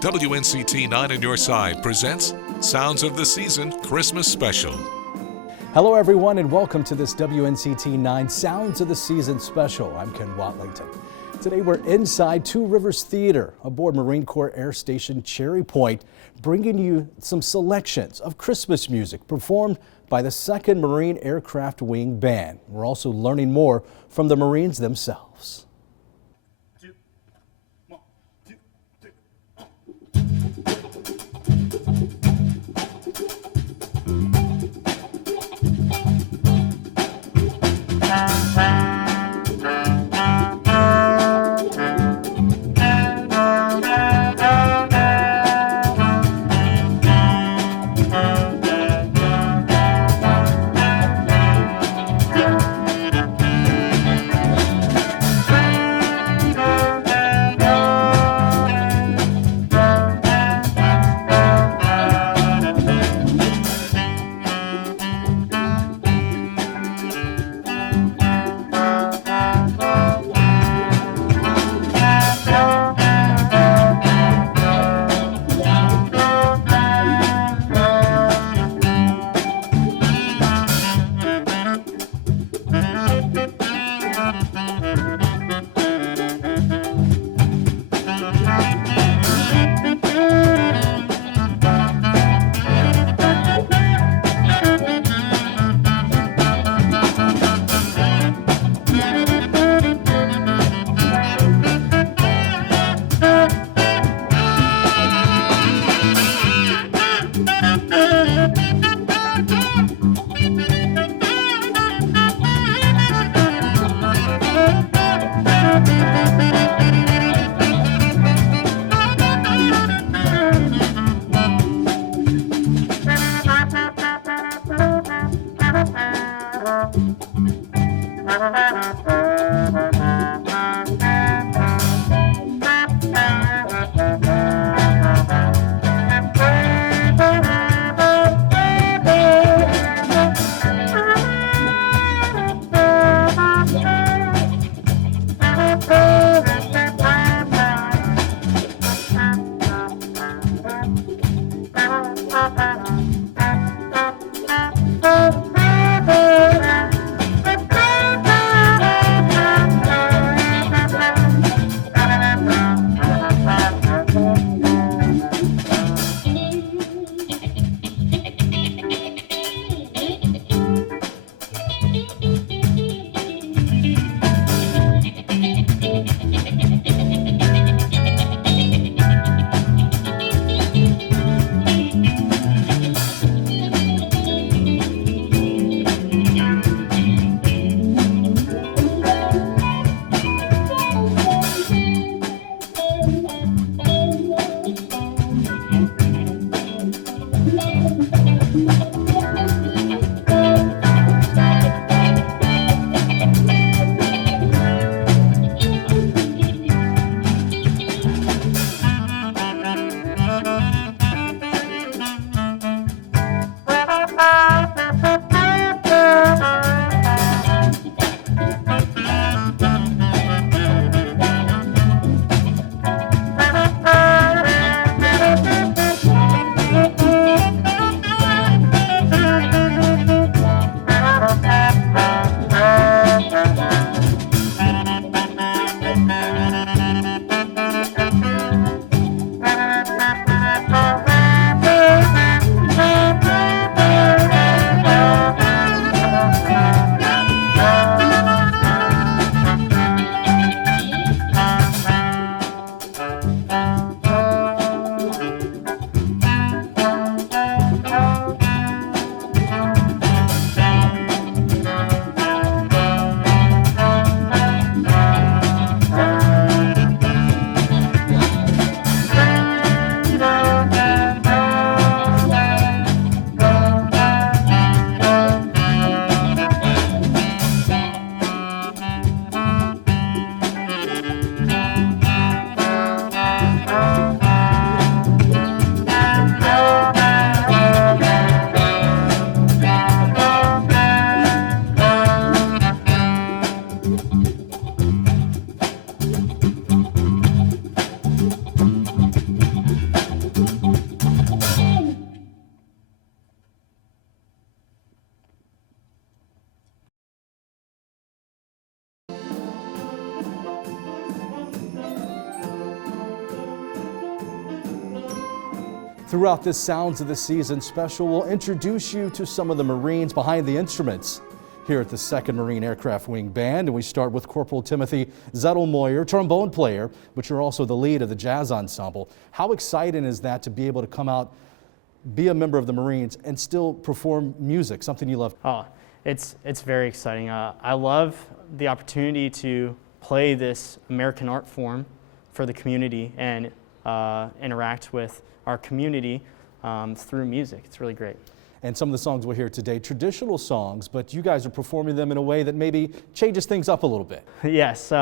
WNCT 9 on your side presents Sounds of the Season Christmas Special. Hello everyone and welcome to this WNCT 9 Sounds of the Season Special. I'm Ken Watlington. Today we're inside Two Rivers Theater aboard Marine Corps Air Station Cherry Point, bringing you some selections of Christmas music performed by the 2nd Marine Aircraft Wing Band. We're also learning more from the Marines themselves. Throughout this Sounds of the Season special, we'll introduce you to some of the Marines behind the instruments here at the 2nd Marine Aircraft Wing Band. And we start with Corporal Timothy Zettelmoyer, trombone player, but you're also the lead of the jazz ensemble. How exciting is that to be able to come out, be a member of the Marines, and still perform music, something you love? Oh, it's very exciting. I love the opportunity to play this American art form for the community and interact with our community through music. It's really great. And some of the songs we'll hear today, traditional songs, but you guys are performing them in a way that maybe changes things up a little bit. Yes,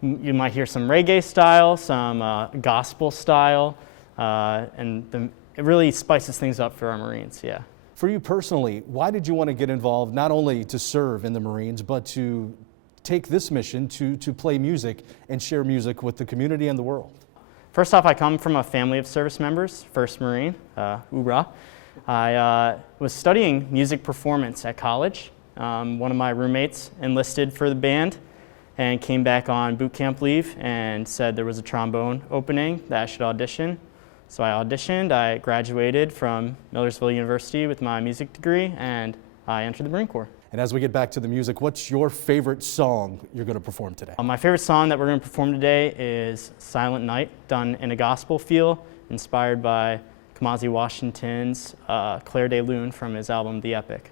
you might hear some reggae style, some gospel style, and it really spices things up for our Marines, yeah. For you personally, why did you want to get involved, not only to serve in the Marines, but to take this mission to play music and share music with the community and the world? First off, I come from a family of service members, 1st Marine, hoorah. I was studying music performance at college. One of my roommates enlisted for the band and came back on boot camp leave and said there was a trombone opening that I should audition. So I auditioned, I graduated from Millersville University with my music degree, and I entered the Marine Corps. And as we get back to the music, what's your favorite song you're going to perform today? My favorite song that we're going to perform today is Silent Night, done in a gospel feel, inspired by Kamasi Washington's Claire de Lune from his album The Epic.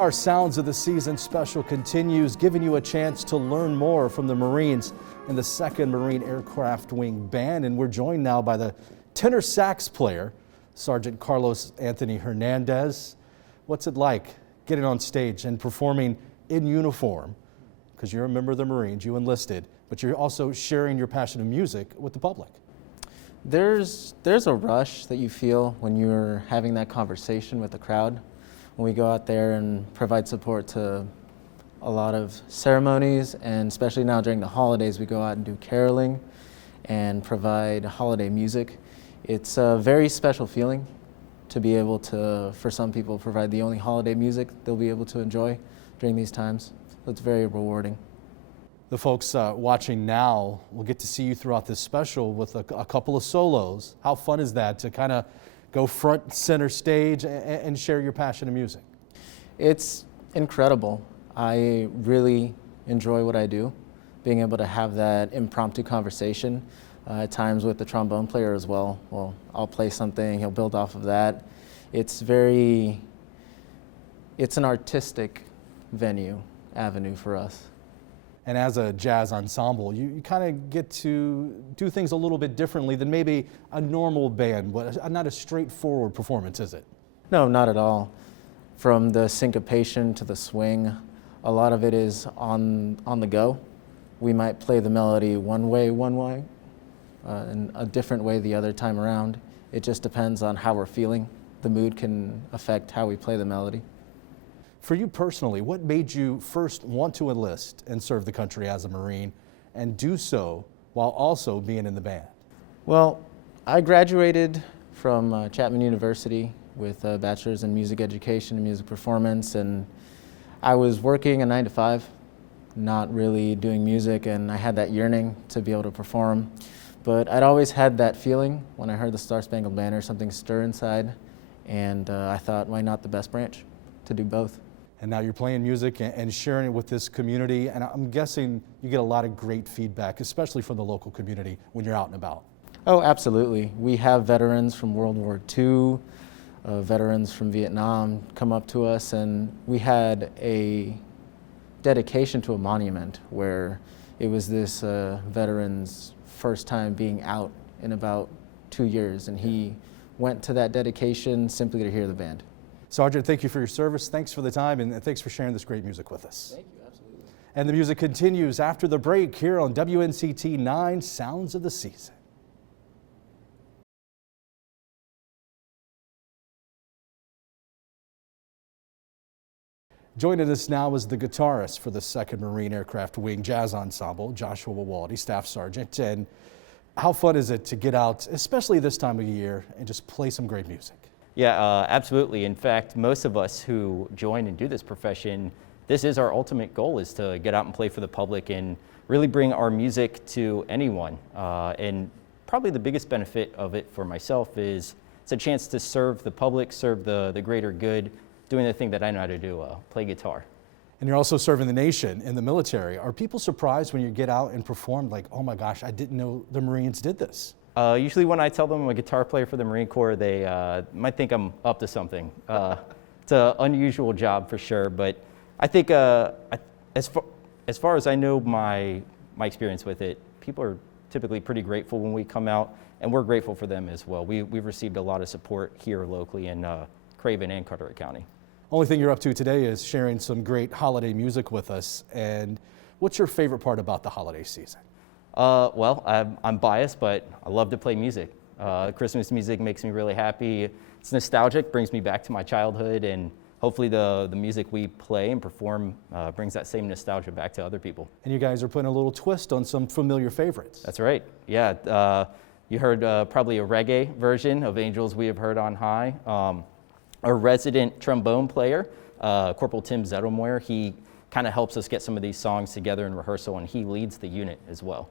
Our Sounds of the Season special continues, giving you a chance to learn more from the Marines and the 2nd Marine Aircraft Wing Band. And we're joined now by the tenor sax player, Sergeant Carlos Anthony Hernandez. What's it like getting on stage and performing in uniform? Because you're a member of the Marines, you enlisted, but you're also sharing your passion of music with the public. There's a rush that you feel when you're having that conversation with the crowd. When we go out there and provide support to a lot of ceremonies, and especially now during the holidays, we go out and do caroling and provide holiday music. It's a very special feeling to be able to, for some people, provide the only holiday music they'll be able to enjoy during these times. So it's very rewarding. The folks watching now will get to see you throughout this special with a couple of solos. How fun is that to kind of go front center stage and share your passion of music? It's incredible. I really enjoy what I do, being able to have that impromptu conversation at times with the trombone player as well. Well, I'll play something, he'll build off of that. It's an artistic avenue for us. And as a jazz ensemble, you kind of get to do things a little bit differently than maybe a normal band. Not a straightforward performance, is it? No, not at all. From the syncopation to the swing, a lot of it is on the go. We might play the melody one way, and a different way the other time around. It just depends on how we're feeling. The mood can affect how we play the melody. For you personally, what made you first want to enlist and serve the country as a Marine, and do so while also being in the band? Well, I graduated from Chapman University with a bachelor's in music education and music performance, and I was working a 9-to-5, not really doing music, and I had that yearning to be able to perform. But I'd always had that feeling when I heard the Star-Spangled Banner, something stir inside, and I thought, why not the best branch to do both? And now you're playing music and sharing it with this community, and I'm guessing you get a lot of great feedback, especially from the local community when you're out and about. Oh, absolutely. We have veterans from World War II, veterans from Vietnam come up to us, and we had a dedication to a monument where it was this veteran's first time being out in about 2 years, and he went to that dedication simply to hear the band. Sergeant, thank you for your service. Thanks for the time, and thanks for sharing this great music with us. Thank you, absolutely. And the music continues after the break here on WNCT-9 Sounds of the Season. Joining us now is the guitarist for the 2nd Marine Aircraft Wing Jazz Ensemble, Joshua Wawaldi, Staff Sergeant. And how fun is it to get out, especially this time of year, and just play some great music? Yeah, absolutely. In fact, most of us who join and do this profession, this is our ultimate goal, is to get out and play for the public and really bring our music to anyone. And probably the biggest benefit of it for myself is it's a chance to serve the public, serve the greater good, doing the thing that I know how to do, play guitar. And you're also serving the nation in the military. Are people surprised when you get out and perform, like, oh my gosh, I didn't know the Marines did this? Usually when I tell them I'm a guitar player for the Marine Corps, they might think I'm up to something. It's an unusual job for sure, but I think as far as I know my experience with it, people are typically pretty grateful when we come out, and we're grateful for them as well. We've received a lot of support here locally in Craven and Carteret County. Only thing you're up to today is sharing some great holiday music with us. And what's your favorite part about the holiday season? Well, I'm biased, but I love to play music. Christmas music makes me really happy. It's nostalgic, brings me back to my childhood, and hopefully the music we play and perform brings that same nostalgia back to other people. And you guys are putting a little twist on some familiar favorites. That's right. Yeah, you heard probably a reggae version of Angels We Have Heard on High. Our resident trombone player, Corporal Tim Zettelmoyer, he kind of helps us get some of these songs together in rehearsal, and he leads the unit as well.